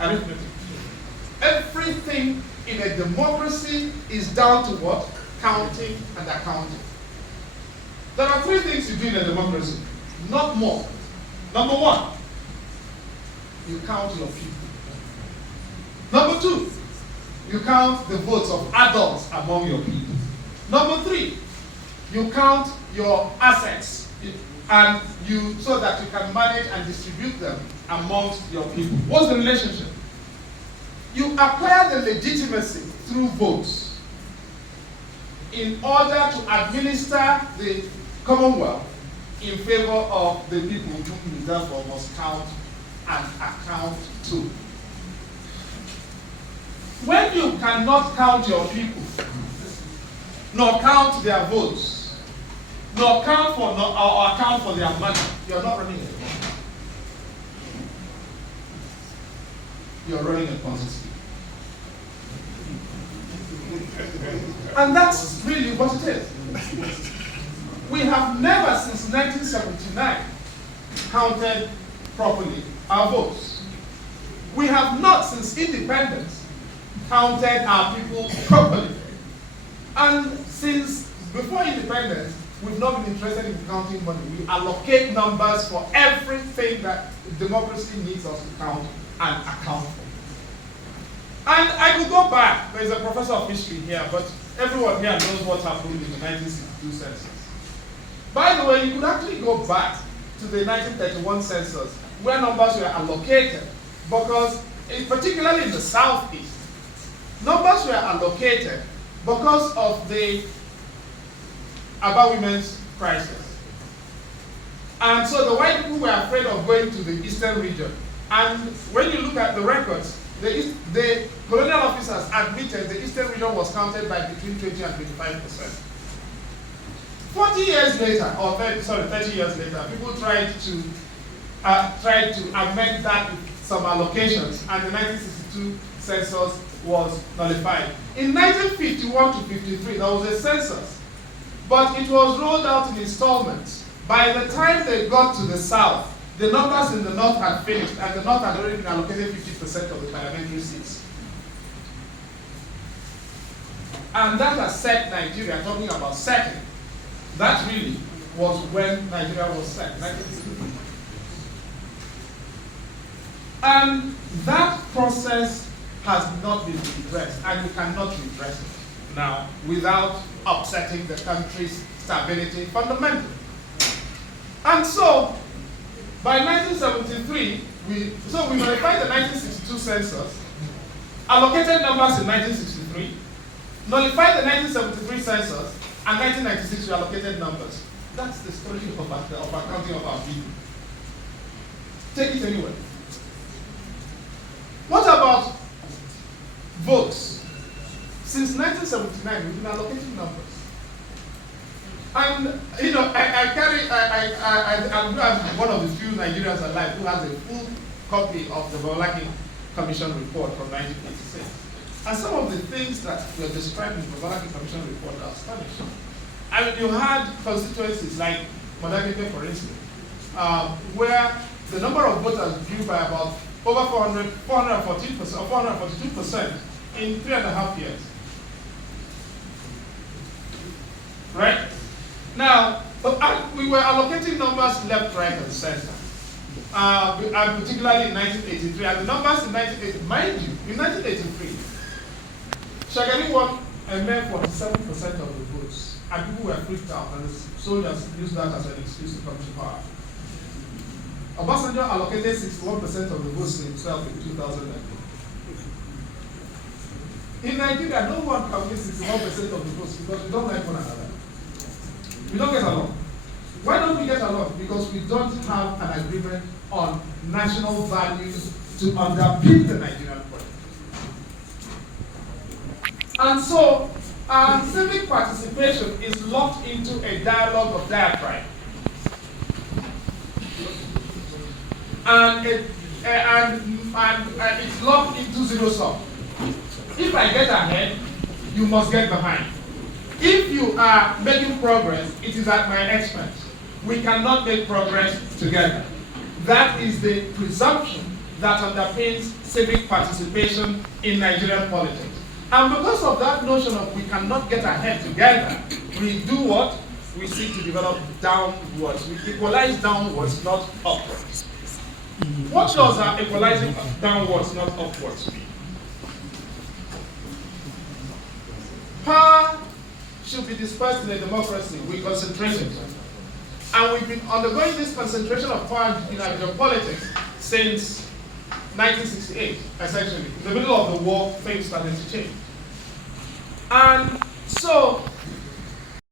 Arithmetic. Everything in a democracy is down to what? Counting and accounting. There are three things you do in a democracy, not more. Number one, you count your people. Number two, you count the votes of adults among your people. Number three, you count your assets and so that you can manage and distribute them amongst your people. What's the relationship? You acquire the legitimacy through votes in order to administer the Commonwealth in favor of the people whom you therefore must count and account to. When you cannot count your people, nor count their votes, nor account for their money, you're not running it. You're running a constitution. And that's really what it is. We have never since 1979 counted properly our votes. We have not since independence counted our people properly. And since before independence, we've not been interested in counting money. We allocate numbers for everything that democracy needs us to count and account for. And I could go back. There's a professor of history here, but everyone here knows what happened in the 1962 census. By the way, you could actually go back to the 1931 census where numbers were allocated, because particularly in the Southeast, numbers were allocated because of the Aba women's crisis. And so the white people were afraid of going to the eastern region. And when you look at the records, the colonial officers admitted the eastern region was counted by between 20 and 25%. 40 years later, or 30 years later, people tried to amend that with some allocations, and the 1962 census was nullified. In 1951 to 53, there was a census, but it was rolled out in installments. By the time they got to the south, the numbers in the north had finished, and the north had already been allocated 50% of the parliamentary seats. And that has set Nigeria, talking about setting. That really was when Nigeria was set, 1963. And that process has not been redressed, and you cannot redress it now without upsetting the country's stability fundamentally. And so, by 1973, we modified the 1962 census, allocated numbers in 1963, nullified the 1973 census, and 1996 we allocated numbers. That's the story of our counting of our people. Take it anyway. What about votes? Since 1979, we've been allocating numbers. And you know, I'm one of the few Nigerians alive who has a full copy of the Babalaki Commission report from 1986. And some of the things that were described in the Babalaki Commission report are astonishing. I mean, you had constituencies like Modakepe, for instance, where the number of voters grew by about over 414% or 442% in 3.5 years. Right? Now, we were allocating numbers left, right, and center. And particularly in 1983. And the numbers in 1983, mind you, in 1983, Shagari won a mere 47% of the votes. And people were freaked out, and the soldiers used that as an excuse to come to power. Obasanjo allocated 61% of the votes to himself in 2009. In Nigeria, no one can win 61% of the votes because we don't like one another. We don't get along. Why don't we get along? Because we don't have an agreement on national values to underpin the Nigerian project. And so, our civic participation is locked into a dialogue of diatribe. And it's locked into zero sum. If I get ahead, you must get behind. If you are making progress, it is at my expense. We cannot make progress together. That is the presumption that underpins civic participation in Nigerian politics. And because of that notion of we cannot get ahead together, we do what? We seek to develop downwards. We equalize downwards, not upwards. What does our equalizing downwards, not upwards mean? Power should be dispersed in a democracy with concentration. And we've been undergoing this concentration of power in our geopolitics since 1968, essentially. In the middle of the war, things started to change. And so,